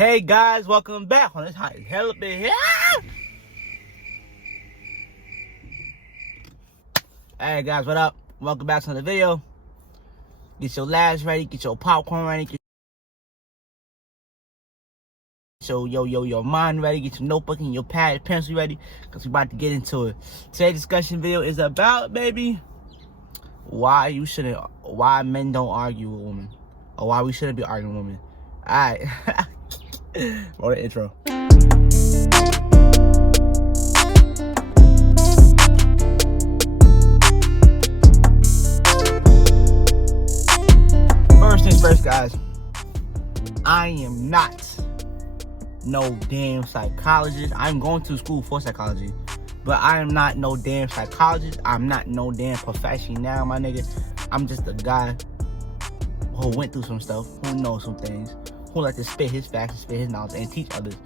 Hey guys, welcome back on this hot hell up in here. Hey guys, what up? Welcome back to the video. Get your laughs ready, get your popcorn ready, get your mind ready, get your notebook and your pad and pencil ready, because we're about to get into it. Today's discussion video is about, baby, why men don't argue with women, or why we shouldn't be arguing with women. Alright. Roll the intro. First things first, guys. I am not no damn psychologist. I'm going to school for psychology, but I am not no damn psychologist. I'm not no damn professional, my nigga. I'm just a guy who went through some stuff, who knows some things, who like to spit his facts and spit his knowledge and teach others.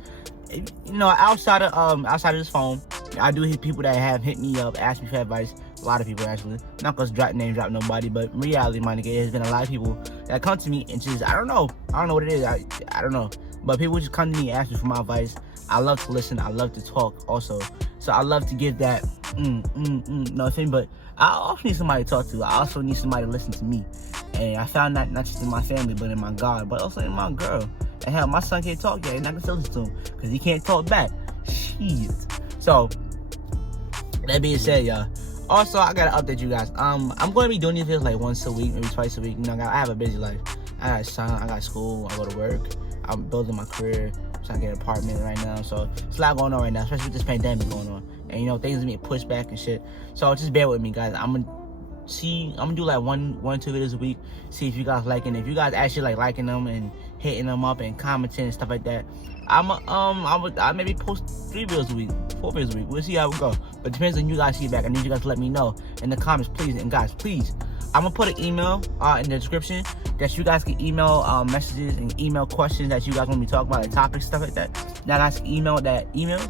You know, outside of this phone, I do hit people that have hit me up, asked me for advice. A lot of people, actually. Not gonna drop nobody, but in reality, my nigga, there's been a lot of people that come to me and just, I don't know what it is. I don't know, but people just come to me and ask me for my advice. I love to listen. I love to talk also. So I love to give that no thing, but I also need somebody to talk to. I also need somebody to listen to me. And I found that not just in my family, but in my God, but also in my girl. And hell, my son can't talk yet, and I can still listen to him because he can't talk back. Shit. So that being said, y'all. Also, I gotta update you guys. I'm going to be doing these videos like once a week, maybe twice a week. You know, I have a busy life. I got a son, I got school, I go to work. I'm building my career. I'm trying to get an apartment right now. So it's a lot going on right now, especially with this pandemic going on. And you know, things are being pushed back and shit. So just bear with me, guys. I'm gonna do like one, 2 videos a week. See if you guys like it. If you guys actually like liking them and hitting them up and commenting and stuff like that, I maybe post 3 videos a week, 4 videos a week. We'll see how it go. But it depends on you guys' feedback. I need you guys to let me know in the comments, please. And guys, please, I'm gonna put an email in the description that you guys can email messages and email questions that you guys want me to talk about, like topics, stuff like that. Now guys can email that email,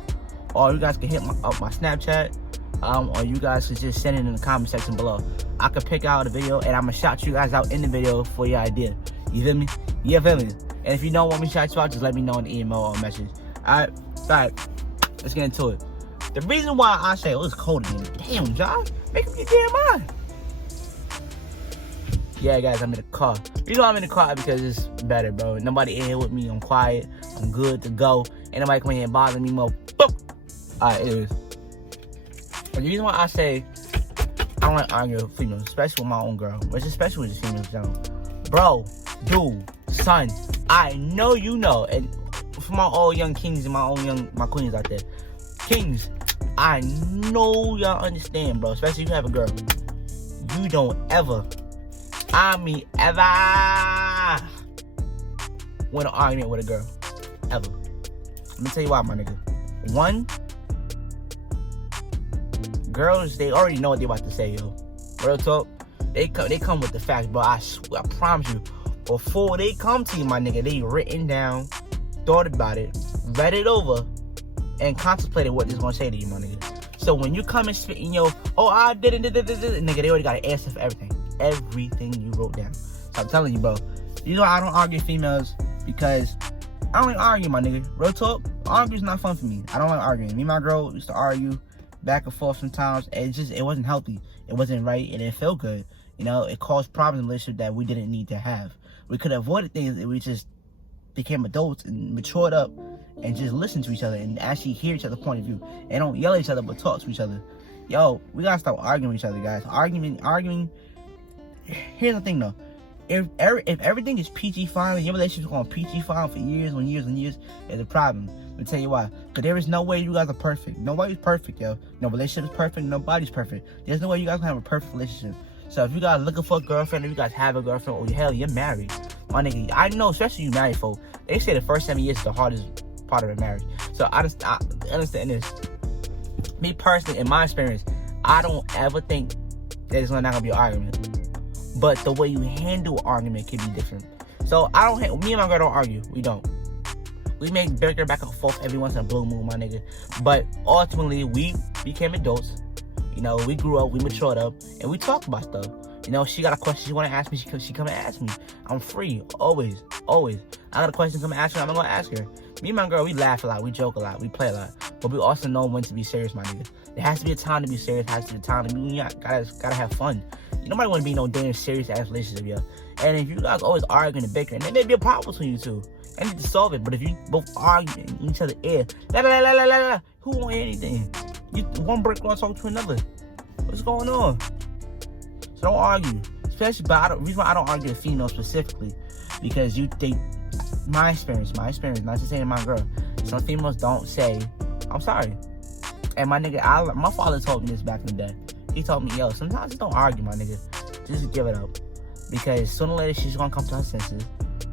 or you guys can hit my Snapchat. Or you guys should just send it in the comment section below. I could pick out a video and I'm gonna shout you guys out in the video for your idea. You feel me? You feel me? And if you don't want me to shout you out, just let me know in the email or message. Alright, let's get into it. The reason why I say, oh, it's cold again. Damn, Josh, make up your damn mind. Yeah, guys, I'm in the car. You know I'm in the car because it's better, bro. Nobody in here with me. I'm quiet. I'm good to go. Ain't nobody come in here and bother me more. Boom. Alright, anyways. The reason why I say I don't like arguing with females, especially with my own girl, which is especially with the females down. Bro, dude, son, I know you know, and for my all young kings and my queens out there, kings, I know y'all understand, bro, especially if you have a girl. You don't ever, I mean ever, win an argument with a girl. Ever. Let me tell you why, my nigga. One, girls, they already know what they about to say, yo. Real talk. They come with the facts, bro. I promise you. Before they come to you, my nigga, they written down, thought about it, read it over, and contemplated what they're gonna say to you, my nigga. So when you come and spitting, yo, oh, I didn't, nigga, they already got an answer for everything. Everything you wrote down. So I'm telling you, bro. You know I don't argue with females because I don't like arguing, my nigga. Real talk. Arguing's not fun for me. I don't like arguing. Me and my girl used to argue back and forth sometimes, and it wasn't healthy. It wasn't right. It didn't feel good. You know, it caused problems in the relationship that we didn't need to have. We could have avoided things if we just became adults and matured up and just listened to each other and actually hear each other's point of view and don't yell at each other but talk to each other. Yo, we gotta stop arguing with each other, guys. Arguing. Here's the thing, though. If everything is PG fine and your relationship's going PG fine for years and years and years, it's a problem. Let me tell you why. Because there is no way you guys are perfect. Nobody's perfect, yo. No relationship is perfect. Nobody's perfect. There's no way you guys can have a perfect relationship. So if you guys looking for a girlfriend, or you guys have a girlfriend, or hell, you're married, my nigga, I know, especially you married folk, they say the first 7 years is the hardest part of a marriage. So I understand this. Me personally, in my experience, I don't ever think that it's not gonna be an argument. But the way you handle an argument can be different. So me and my girl don't argue. We don't. We may bicker back and forth every once in a blue moon, my nigga. But ultimately, we became adults. You know, we grew up, we matured up, and we talk about stuff. You know, she got a question she want to ask me, she come and ask me. I'm free, always. I got a question, come and ask her, I'm gonna ask her. Me and my girl, we laugh a lot, we joke a lot, we play a lot. But we also know when to be serious, my nigga. There has to be a time to be serious, has to be a time to be, gotta have fun. Nobody want to be in no damn serious ass relationship, yo. And if you guys always arguing and bickering, there may be a problem between you two. I need to solve it. But if you both argue in each other's ear, who won't hear anything? One brick gonna talk to another. What's going on? So don't argue. Especially, but the reason why I don't argue with females specifically, because my experience, not to say my girl, some females don't say, I'm sorry. And my nigga, my father told me this back in the day. He told me, yo, sometimes just don't argue, my nigga. Just give it up. Because sooner or later, she's gonna come to her senses.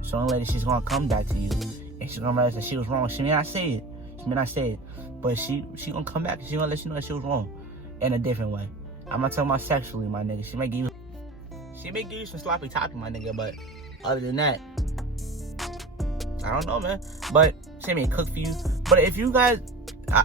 Sooner or later, she's gonna come back to you. And she's gonna realize that she was wrong. She may not say it. But she gonna come back and she gonna let you know that she was wrong. In a different way. I'm not talking about sexually, my nigga. She may give you some sloppy toppy, my nigga. But other than that, I don't know, man. But she may cook for you. But if you guys,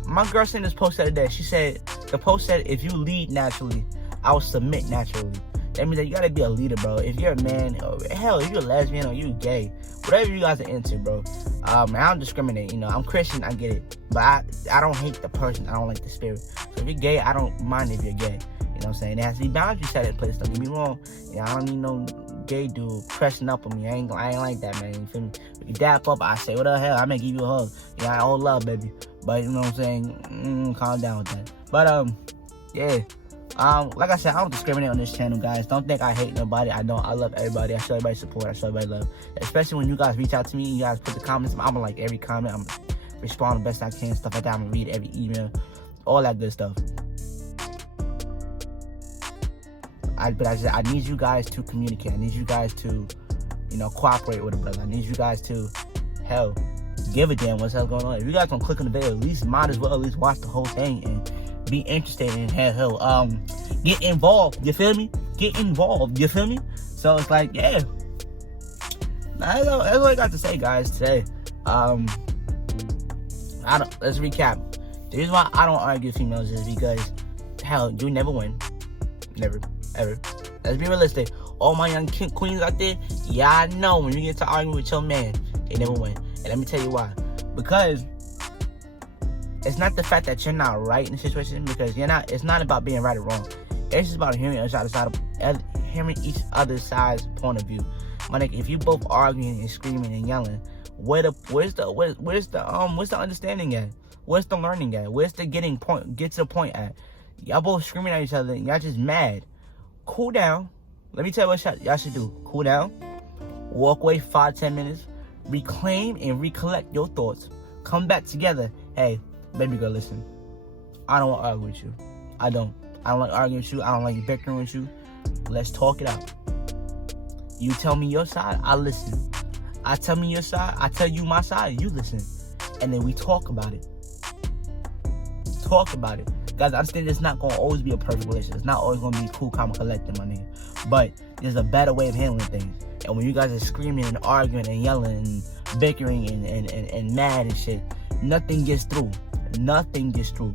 my girl sent this post the other day. She said, the post said, if you lead naturally, I will submit naturally. That means that you gotta be a leader, bro. If you're a man, or hell, if you're a lesbian or you gay, whatever you guys are into, bro. I don't discriminate, you know. I'm Christian, I get it. But I don't hate the person, I don't like the spirit. So if you're gay, I don't mind if you're gay. You know what I'm saying? There has to be boundaries set in place, don't get me wrong. You know, I don't need no gay dude pressing up on me. I ain't like that, man. You feel me? If you dap up, I say, what the hell? I may give you a hug. Yeah, all love, baby. But you know what I'm saying? Calm down with that. But yeah. Like I said, I don't discriminate on this channel, guys. Don't think I hate nobody. I don't. I love everybody. I show everybody support. I show everybody love. Especially when you guys reach out to me, you guys put the comments. I'm gonna like every comment. I'm gonna respond the best I can, stuff like that. I'm gonna read every email, all that good stuff. But I need you guys to communicate. I need you guys to, you know, cooperate with a brother. I need you guys to, hell, give a damn what's going on. If you guys don't click on the video, at least might as well at least watch the whole thing and be interested in hell, get involved. You feel me? Get involved. You feel me? So it's like, yeah. That's all I got to say, guys, today. Let's recap. The reason why I don't argue with females is because, hell, you never win. Never. Ever. Let's be realistic. All my young queens out there, yeah, I know when you get to arguing with your man, they never win. And let me tell you why. Because it's not the fact that you're not right in the situation, because it's not about being right or wrong. It's just about hearing each other's side's point of view. My nigga, if you both arguing and screaming and yelling, where's the understanding at? Where's the learning at? Where's the get to the point at? Y'all both screaming at each other and y'all just mad. Cool down. Let me tell you what y'all should do. Cool down. Walk away 5-10 minutes. Reclaim and recollect your thoughts. Come back together. Hey, baby girl, listen. I don't want to argue with you. I don't like arguing with you. I don't like bickering with you. Let's talk it out. You tell me your side, I listen. I tell me your side, I tell you my side, you listen. And then we talk about it. Talk about it. Guys, I understand it's not going to always be a perfect relationship. It's not always going to be cool, calm, and collected, my nigga. But there's a better way of handling things. And when you guys are screaming and arguing and yelling and bickering and mad and shit, nothing gets through. Nothing gets through.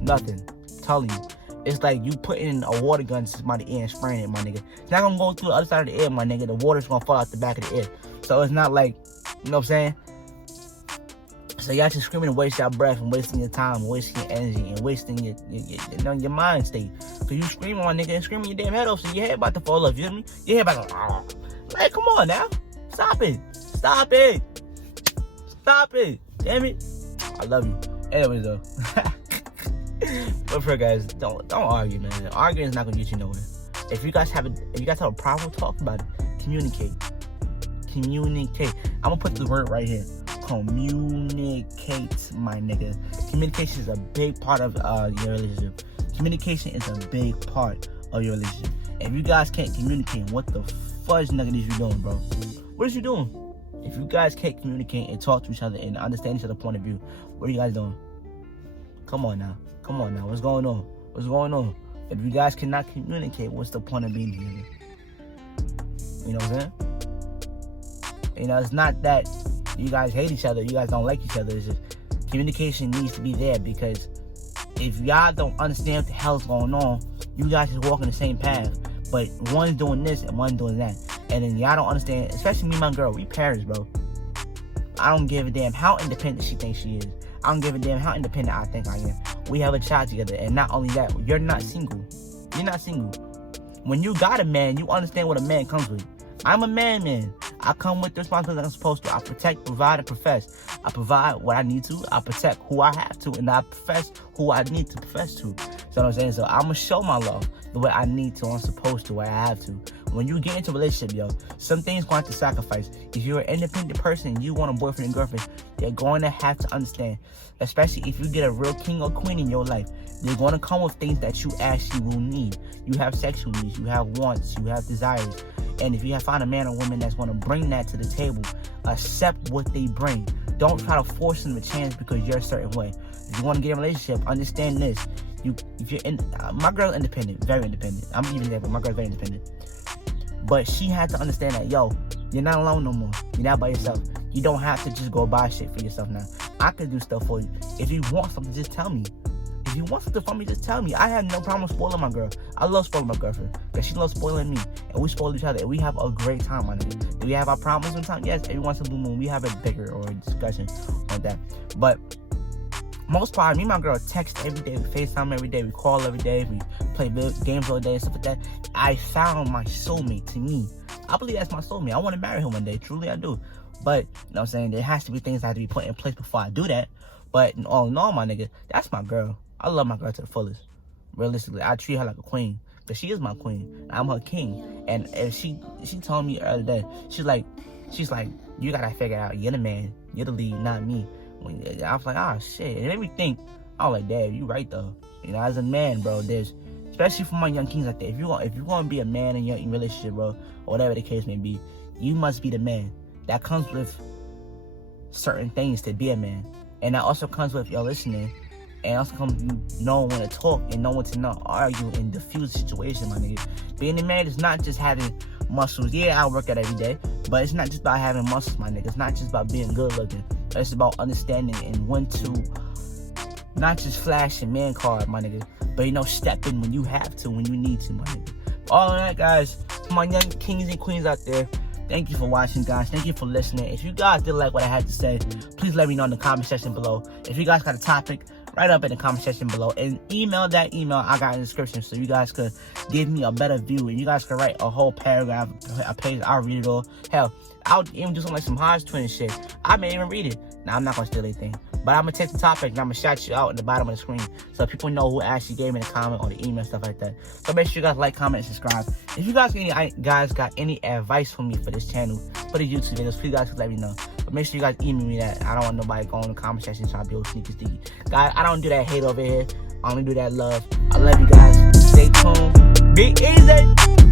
Nothing. I'm telling you. It's like you putting a water gun to somebody's ear and spraying it, my nigga. It's not going to go through the other side of the ear, my nigga. The water's going to fall out the back of the ear. So it's not like, you know what I'm saying? So y'all just screaming and wasting your breath and wasting your time, and wasting your energy, and wasting your mind state. So you screaming on nigga and screaming your damn head off, so your head about to fall off, you hear me? Your head about to, like, come on now. Stop it. Stop it. Stop it. Damn it. I love you. Anyways though. But for guys, don't argue, man. Arguing is not gonna get you nowhere. If you guys have a problem, talk about it. Communicate. Communicate. I'm gonna put the word right here. Communicate, my nigga. Communication is a big part of your relationship. Communication is a big part of your relationship. If you guys can't communicate, what the fudge nugget is you doing, bro? What is you doing? If you guys can't communicate and talk to each other and understand each other's point of view, what are you guys doing? Come on now. Come on now. What's going on? What's going on? If you guys cannot communicate, what's the point of being here? You know what I'm saying? You know, it's not that you guys hate each other, you guys don't like each other. It's just communication needs to be there, because if y'all don't understand what the hell's going on, you guys just walking the same path. but one's doing this and one's doing that. And then y'all don't understand, especially me and my girl, we parents, bro. I don't give a damn how independent she thinks she is. I don't give a damn how independent I think I am. We have a child together, and not only that, you're not single. You're not single. When you got a man, you understand what a man comes with. I'm a man. I come with the responsibility I'm supposed to. I protect, provide, and profess. I provide what I need to. I protect who I have to, and I profess who I need to profess to. So what I'm saying? So I'm going to show my love the way I need to, I'm supposed to, the way I have to. When you get into a relationship, yo, some things going to have to sacrifice. If you're an independent person and you want a boyfriend and girlfriend, you're going to have to understand, especially if you get a real king or queen in your life, they're going to come with things that you actually will need. You have sexual needs, you have wants, you have desires. And if you have found a man or woman that's going to bring that to the table, accept what they bring. Don't try to force them to change because you're a certain way. If you want to get in a relationship, understand this. If you're in, my girl's independent, very independent. I'm even there, but my girl's very independent. But she had to understand that, yo, you're not alone no more. You're not by yourself. You don't have to just go buy shit for yourself now. I can do stuff for you. If you want something, just tell me. If you want something from me, just tell me. I have no problem spoiling my girl. I love spoiling my girlfriend because she loves spoiling me, and we spoil each other, and we have a great time on it. Do we have our problems sometimes? Yes, every once in a blue moon we have a bigger or a discussion on that. But most part, me and my girl text every day, we FaceTime every day, we call every day, we play games all day and stuff like that. I found my soulmate to me. I believe that's my soulmate. I want to marry him one day. Truly, I do. But, you know what I'm saying? There has to be things that have to be put in place before I do that. But, all in all, my nigga, that's my girl. I love my girl to the fullest. Realistically, I treat her like a queen. Because she is my queen. I'm her king. And if she told me earlier today, she's like, you gotta figure out, you're the man. You're the lead, not me. I was like, oh, shit. It made me think. I was like, damn, you right, though. You know, as a man, bro, there's, especially for my young kings like that, if you're going to be a man in your relationship, bro, or whatever the case may be, you must be the man. That comes with certain things to be a man. And that also comes with your listening. And also comes with knowing when to talk and knowing to not argue and diffuse the situation, my nigga. Being a man is not just having muscles. Yeah, I work out every day. But it's not just about having muscles, my nigga. It's not just about being good looking. It's about understanding and when to not just flash a man card, my nigga, but, you know, step in when you have to, when you need to, my nigga. All of that, guys, to my young kings and queens out there, thank you for watching, guys. Thank you for listening. If you guys did like what I had to say, please let me know in the comment section below. If you guys got a topic, write up in the comment section below and email that email I got in the description so you guys could give me a better view and you guys could write a whole paragraph, a page. I'll read it all. Hell, I'll even do something like some Hodge twin shit. I may even read it. Now, I'm not gonna steal anything, but I'm gonna take the topic and I'm gonna shout you out in the bottom of the screen so people know who actually gave me the comment or the email, stuff like that. So make sure you guys like, comment, and subscribe. If you guys got any advice for me for this channel, for the YouTube videos, please guys let me know. But make sure you guys email me that. I don't want nobody going in the comment section trying to be all sneaky sticky. Guys, I don't do that hate over here. I only do that love. I love you guys. Stay tuned. Be easy.